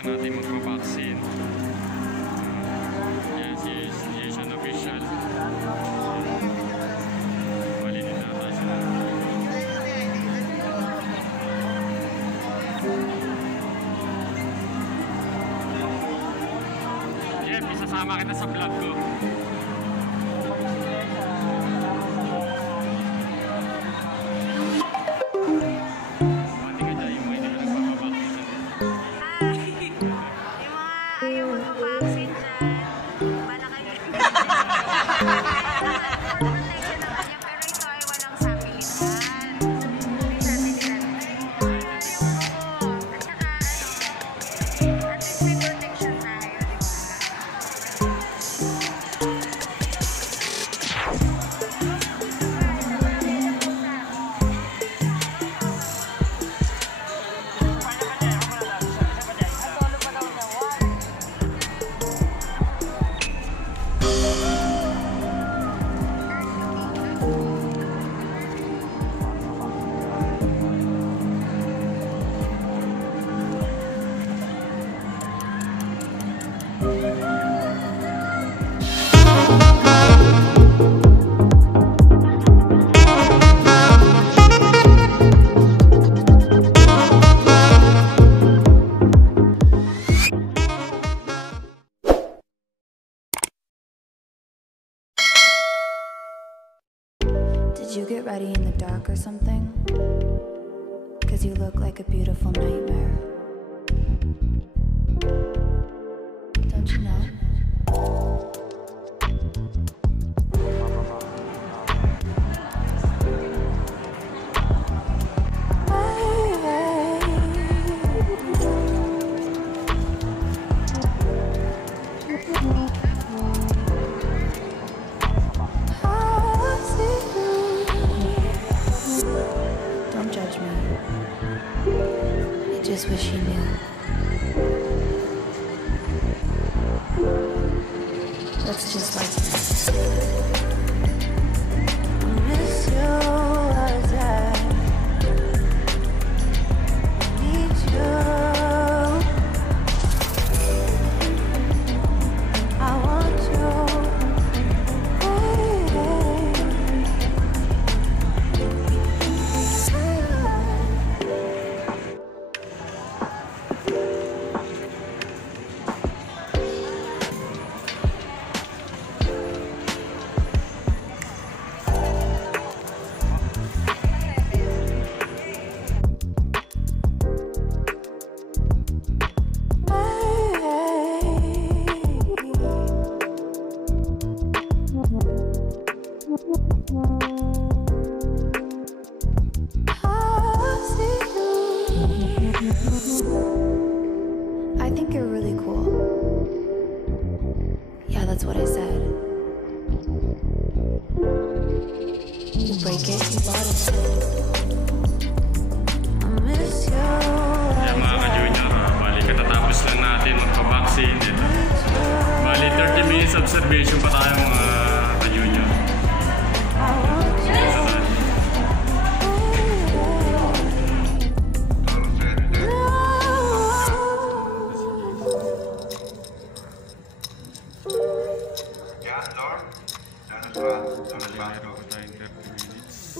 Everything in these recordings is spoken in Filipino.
Tapos na natin magpa-vaccine. Yes, yes an official. Bali nila tayo sila. Jeff, isasama kita sa vlog ko. Did you get ready in the dark or something? 'Cause you look like a beautiful nightmare. Don't you know? I just wish you knew. That's just like I miss you as I need you. I want you. I think you're really cool. Yeah, that's what I said. You break it, you bought it. I miss you. Yeah, mga ka-junior, bali katatapos lang natin magpa-vaccine dito. Bali 30 minutes observation pa tayo mga ka-junior.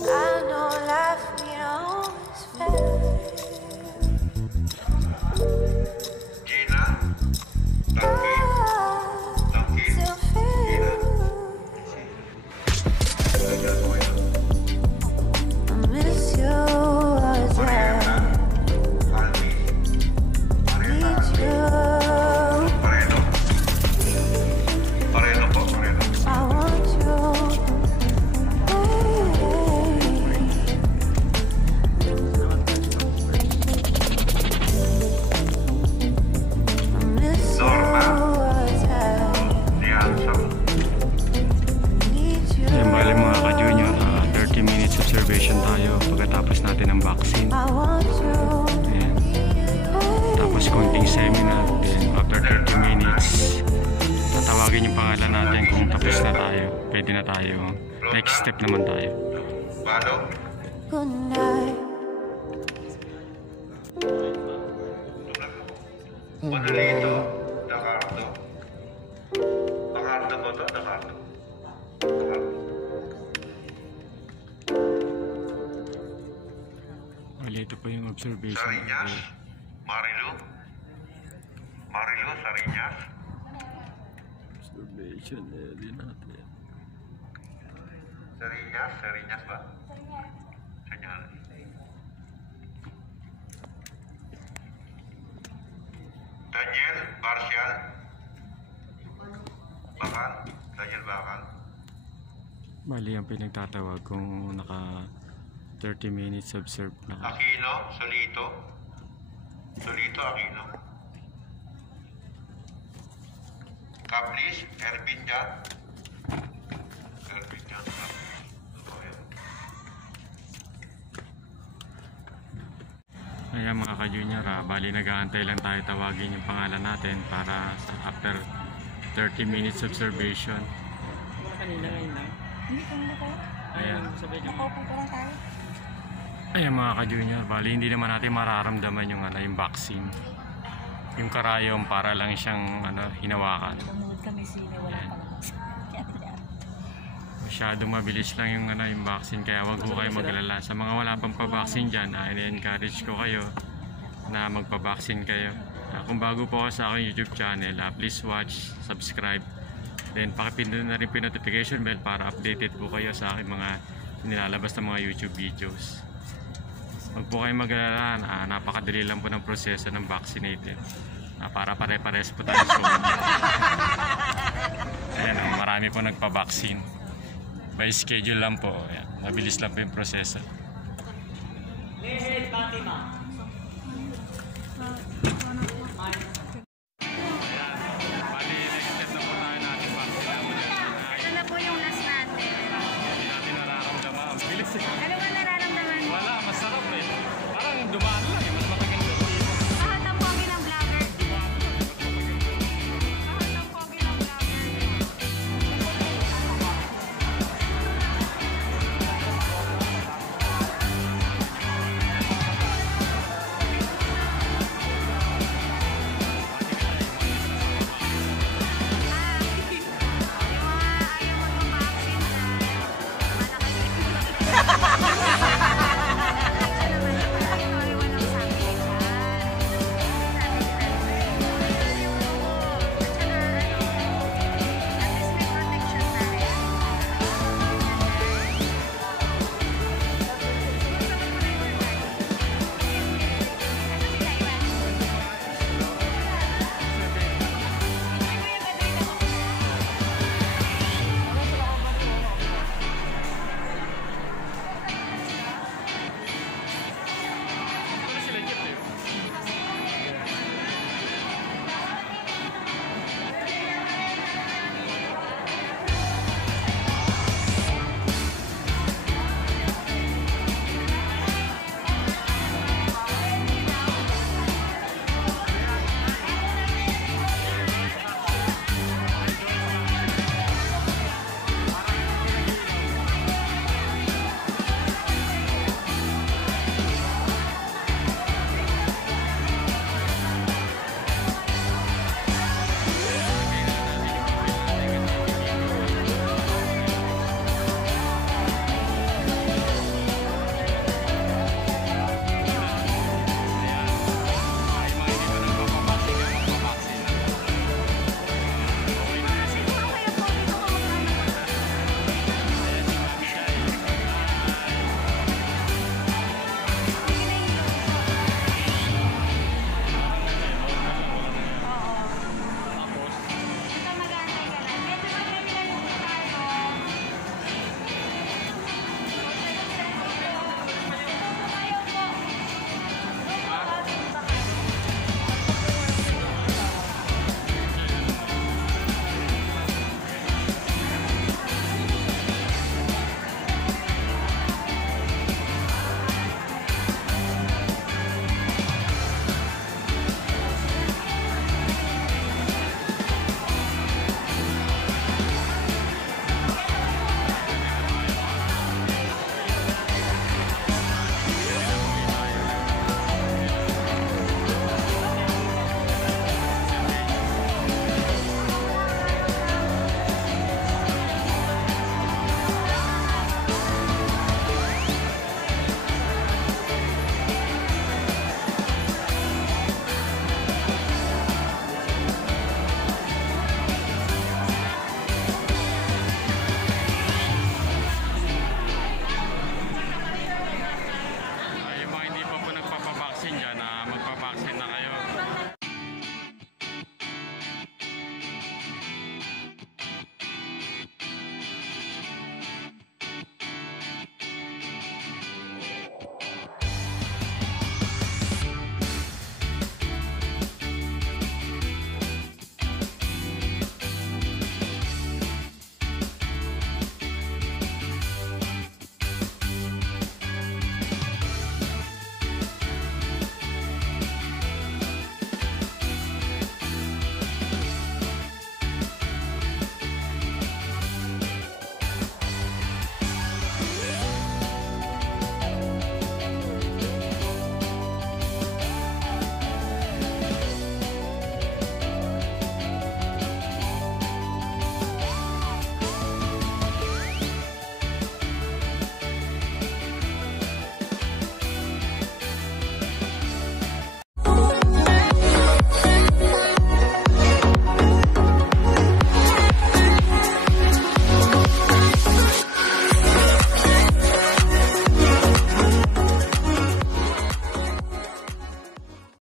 I know life ain't always fair. Gina, Donkey, Still feel I miss you as I need you. I want you. Observation tayo pagkatapos natin ng vaccine. Ayan. Tapos konting seminar. Then after 30 minutes tatawagin yung pangalan natin kung tapos na tayo. Pwede na tayo. Next step naman tayo. Good night. Madali ito. Dakardo. Dakardo ba ito? Dakardo. Wala, ito po yung observation. Sariñas. Marilu. Marilu, Sariñas. Observation area natin. Sariñas. Sariñas ba? Senyal. Daniel Marcial. Bakal. Daniel Bakal. Bali ang pinagtatawag kung naka 30 minutes observe na. Aquino. Solito. Solito Aquino. Mabilis. Ervin Jan. Ervin Jan. Kaya mga ka-junior, bali nag-aantay lang tayo tawagin yung pangalan natin para sa after 30 minutes observation. Kanina ngayon lang. Hindi ko na kayo. Ayan. Sabay kami. Nakaupo pa lang tayo. Ayan mga ka-junior, bali hindi naman natin mararamdaman yung, yung vaccine. Yung karayom para lang siyang hinawakan. Tumuhod kami sine, wala Ayan. pa naman. Masyadong mabilis lang yung, yung vaccine, kaya wag po kayo mag-alala. Sa mga wala pang pa-vaccine dyan, i-encourage ko kayo na magpa-vaccine kayo. Kung bago po ako sa aking YouTube channel, please watch, subscribe. Then pakipindot na rin po yung notification bell para updated po kayo sa aking mga nilalabas na mga YouTube videos. Wag po kayo mag-alala, napakadali lang po ng proseso ng vaccinated. Para pare-pares po tayo sa ayan, marami po nagpa-vaccine. By schedule lang po. Ayan, mabilis lang po yung proseso. Lehed Fatima.